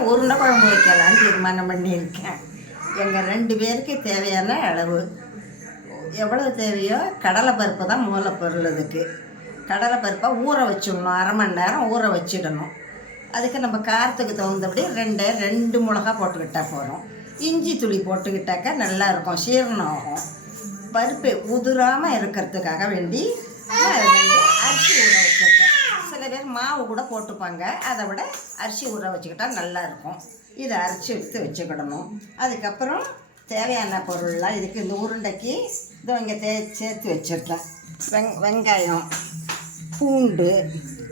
உருண்டை குழம்பு வைக்கலான்னு தீர்மானம் பண்ணியிருக்கேன். எங்கள் 2 பேருக்கு தேவையான அளவு எவ்வளோ தேவையோ கடலைப்பருப்பு தான் மூலப்பொருள். இதுக்கு கடலைப்பருப்பை ஊற வச்சிடணும், அரை மணி நேரம் ஊற வச்சிடணும். அதுக்கு நம்ம காரத்துக்கு தகுந்தபடி 2 மிளகா போட்டுக்கிட்டால் போகிறோம். இஞ்சி துளி போட்டுக்கிட்டாக்கா நல்லாயிருக்கும், சீரணம் ஆகும். பருப்பு உதிராமல் இருக்கிறதுக்காக வேண்டி அரிசி ஊற வச்சுருக்கேன். சில பேர் மாவு கூட போட்டுப்பாங்க, அதை விட அரிசி ஊற வச்சுக்கிட்டால் நல்லாயிருக்கும். இதை அரைச்சி எடுத்து வச்சுக்கிடணும். அதுக்கப்புறம் தேவையான பொருள்லாம் இதுக்கு இந்த உருண்டைக்கு இதோ இங்கே சேர்த்து வச்சுருக்கேன். வெங்காயம், பூண்டு,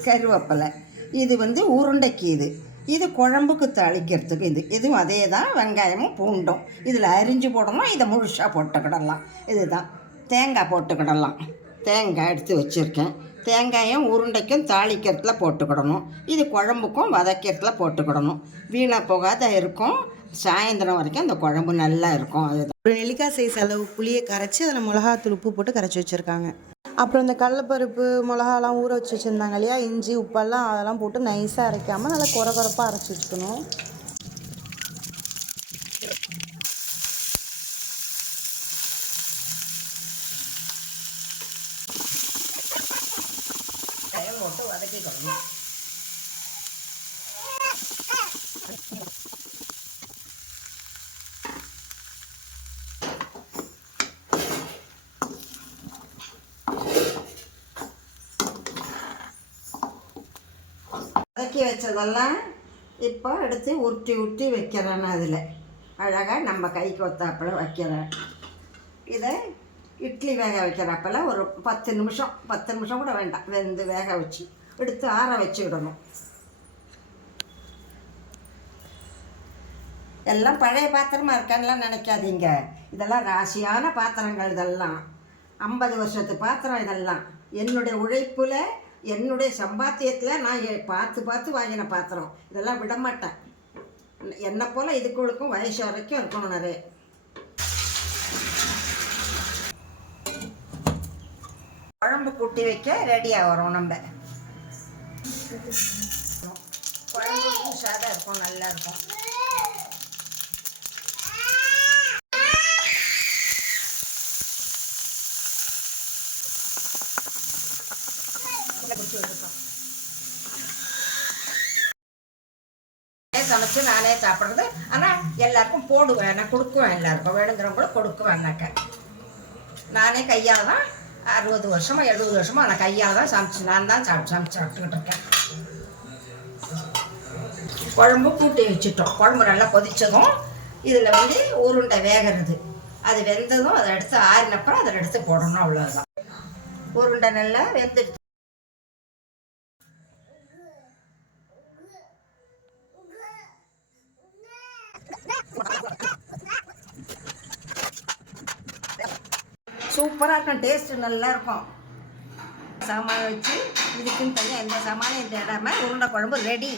கருவேப்பிலை. இது உருண்டைக்கு இது குழம்புக்கு தாளிக்கிறதுக்கு இதுவும் அதே தான். வெங்காயமும் பூண்டும் இதில் அரிஞ்சு போடணும். இதை முழுசாக போட்டுக்கிடலாம். இதுதான் தேங்காய் போட்டுக்கிடலாம். தேங்காய் எடுத்து வச்சுருக்கேன். தேங்காயும் உருண்டைக்கும் தாளிக்கிறதுல போட்டுக்கிடணும். இது குழம்புக்கும் வதக்கிறதுல போட்டுக்கிடணும். வீணாக போகாத இருக்கும். சாயந்தரம் வரைக்கும் அந்த குழம்பு நல்லா இருக்கும். அதுதான். ஒரு நெல்லிக்காய் சைஸ் அளவு புளியை கரைச்சி அதில் மிளகாத்தூள் உப்பு போட்டு கரைச்சி வச்சுருக்காங்க. அப்புறம் இந்த கடலைப்பருப்பு மிளகாலாம் ஊற வச்சு வச்சுருந்தாங்க இல்லையா, இஞ்சி உப்பெல்லாம் அதெல்லாம் போட்டு நைஸாக அரைக்காமல் நல்லா குறப்பாக அரைச்சி வச்சுக்கணும். போட்டு வதக்கிக்கணும். வதக்கி வச்சதெல்லாம் இப்போ எடுத்து உருட்டி வைக்கிறேன். அதில் அழகாக நம்ம கைக்கு ஒத்தாப்பில் வைக்கிறேன். இதை இட்லி வேக வைக்கிறப்பல ஒரு 10 நிமிஷம் கூட வேண்டாம், வெந்து வேக வச்சு எடுத்து ஆற வச்சுக்கிடணும். எல்லாம் பழைய பாத்திரமாக இருக்கான்லாம் நினைக்காதீங்க. இதெல்லாம் ராசியான பாத்திரங்கள். இதெல்லாம் 50 வருஷத்து பாத்திரம். இதெல்லாம் என்னுடைய உழைப்பில், என்னுடைய சம்பாத்தியத்தில் நான் பார்த்து வாங்கின பாத்திரம். இதெல்லாம் விட மாட்டேன். என்னை போல் இதுக்குள்ளுக்கும் வயசு வரைக்கும் இருக்கணும் நிறைய. குழம்பு கூட்டி வைக்க ரெடியாக வரும். நம்ம குழம்பு சாதம் இருக்கும், நல்லா இருக்கும். சமைச்சு நானே சாப்பிட்றது. ஆனால் எல்லாருக்கும் போடுவேன், நான் கொடுக்குவேன். எல்லாருக்கும் வேணுங்கிறவங்க கூட கொடுக்குவேன்னாக்க. நானே கையால் தான் 60 வருஷமா 70 வருஷமா நான் கையால் தான் நான் தான் சமைச்சு சாப்பிட்டுக்கிட்டு இருக்கேன். குழம்பு கூட்டி வச்சுட்டோம். குழம்பு நல்லா கொதிச்சதும் இதில் உருண்டை வேகிறது. அது வெந்ததும் அதை எடுத்து ஆறினப்புறம் அதை எடுத்து போடணும். அவ்வளோதான். உருண்டை நல்லா வெந்துடுச்சு. சூப்பராக இருக்கும், டேஸ்ட்டு நல்லா இருக்கும். சாமான் வச்சு இதுக்குன்னு தனியாக எந்த சாமானையும் தேடாமல் உருண்டை குழம்பு ரெடி.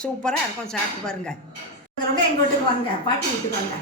சூப்பராக இருக்கும், சாப்பிட்டு பாருங்கள். எங்கள் வீட்டுக்கு வாங்க, பாட்டி வீட்டுக்கு வாங்க.